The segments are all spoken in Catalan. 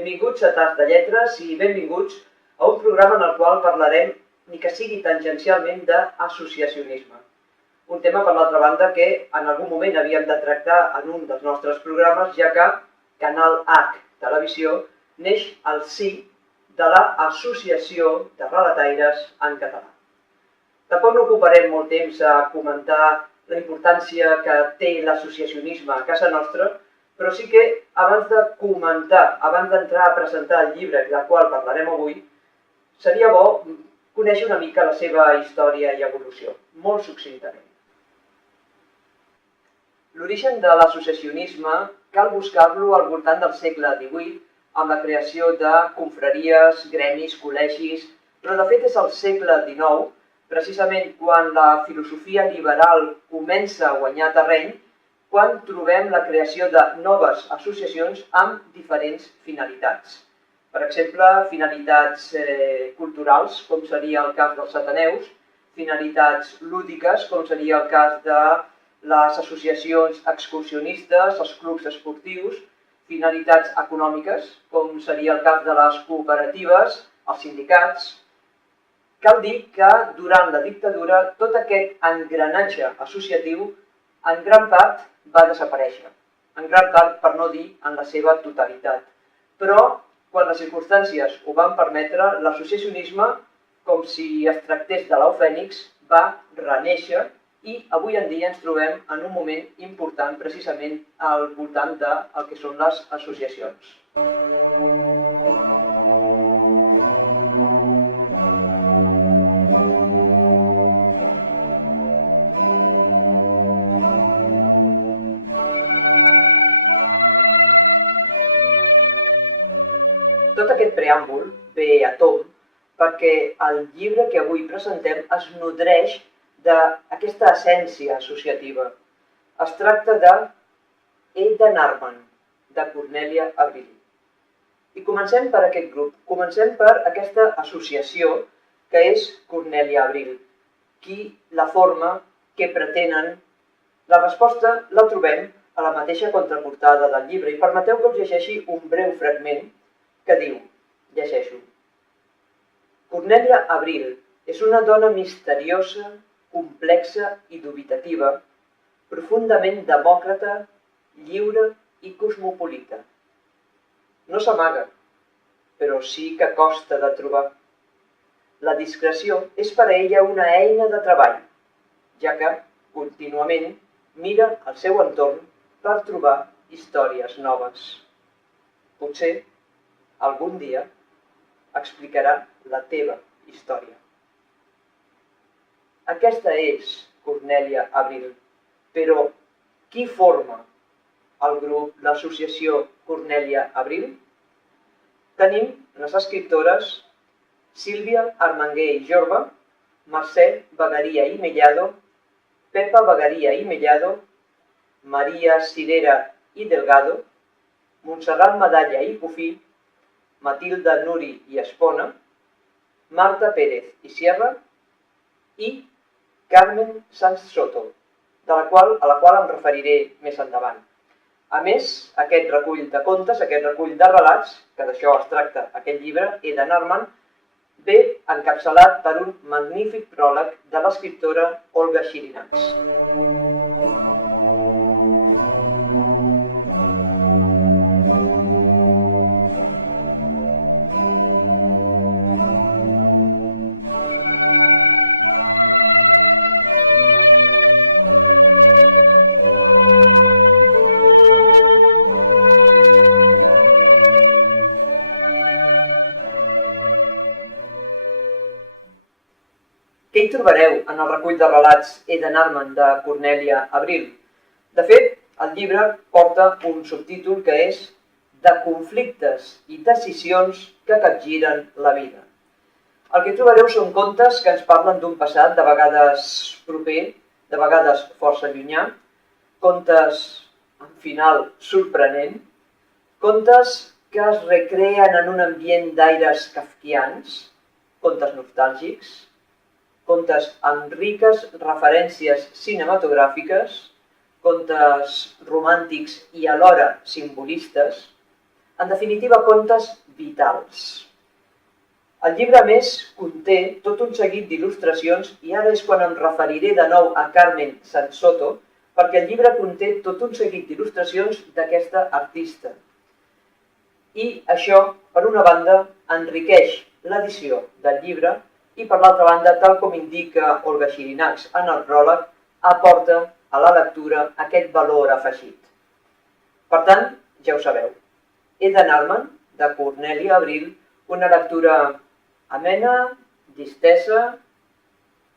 Benvinguts a Tas de Lletres i benvinguts a un programa en el qual parlarem, ni que sigui tangencialment, d'associacionisme. Un tema, per l'altra banda, que en algun moment havíem de tractar en un dels nostres programes, ja que Canal H Televisió neix al si de l'Associació de Relataires en Català. Tampoc no ocuparem molt temps a comentar la importància que té l'associacionisme a casa nostra, però sí que abans de comentar, abans d'entrar a presentar el llibre del qual parlarem avui, seria bo conèixer una mica la seva història i evolució, molt succintament. L'origen de l'associacionisme cal buscar-lo al voltant del segle XVIII, amb la creació de confraries, gremis, col·legis, però de fet és al segle XIX, precisament quan la filosofia liberal comença a guanyar terreny, quan trobem la creació de noves associacions amb diferents finalitats. Per exemple, finalitats culturals, com seria el cas dels ateneus, finalitats lúdiques, com seria el cas de les associacions excursionistes, els clubs esportius, finalitats econòmiques, com seria el cas de les cooperatives, els sindicats. Cal dir que durant la dictadura tot aquest engranatge associatiu en gran part va desaparèixer, en gran part, per no dir en la seva totalitat. Però, quan les circumstàncies ho van permetre, l'associacionisme, com si es tractés de l'au fènix, va renéixer i avui en dia ens trobem en un moment important precisament al voltant del que són les associacions. Tot aquest preàmbul ve a tomb perquè el llibre que avui presentem es nodreix d'aquesta essència associativa. Es tracta de Eden Armand, de Cornèlia Abril. I comencem per aquest grup, comencem per aquesta associació que és Cornèlia Abril. Qui la forma, què pretenen? La resposta la trobem a la mateixa contraportada del llibre i permeteu que us llegeixi un breu fragment que diu, llegeixo: Cornèlia Abril és una dona misteriosa, complexa i dubitativa, profundament demòcrata, lliure i cosmopolita. No s'amaga, però sí que costa de trobar. La discreció és per a ella una eina de treball, ja que contínuament mira el seu entorn per trobar històries noves. Potser algun dia explicarà la teva història. Aquesta és Cornèlia Abril, però qui forma el grup, l'associació Cornèlia Abril? Tenim les escriptores Sílvia Armangué i Jorba, Mercè Bagaria i Mellado, Pepa Bagaria i Mellado, Maria Cirera i Delgado, Montserrat Medalla i Pufí, Matilda Nuri i Espona, Marta Pérez i Sierra i Carmen Sanz Soto, a la qual em referiré més endavant. A més, aquest recull de contes, aquest recull de relats, que d'això es tracta aquest llibre, Eden Armand, ve encapçalat per un magnífic pròleg de l'escriptora Olga Xirinacs. Què hi trobareu en el recull de relats Eden Armand de Cornèlia Abril? De fet, el llibre porta un subtítol que és De conflictes i decisions que capgiren la vida. El que trobareu són contes que ens parlen d'un passat de vegades proper, de vegades força llunyà, contes amb final sorprenent, contes que es recreen en un ambient d'aires kafkians, contes nostàlgics, contes amb riques referències cinematogràfiques, contes romàntics i alhora simbolistes, En definitiva, contes vitals. El llibre, a més, conté tot un seguit d'il·lustracions i ara és quan em referiré de nou a Carmen Sansoto, perquè el llibre conté tot un seguit d'il·lustracions d'aquesta artista. I això, per una banda, enriqueix l'edició del llibre i, per l'altra banda, tal com indica Olga Xirinacs en el pròleg, aporta a la lectura aquest valor afegit. Per tant, ja ho sabeu, He d'anar-me'n, de Cornèlia Abril, una lectura amena, distesa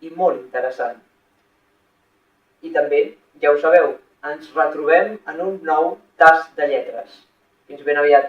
i molt interessant. I també, ja ho sabeu, ens retrobem en un nou tast de lletres. Fins ben aviat.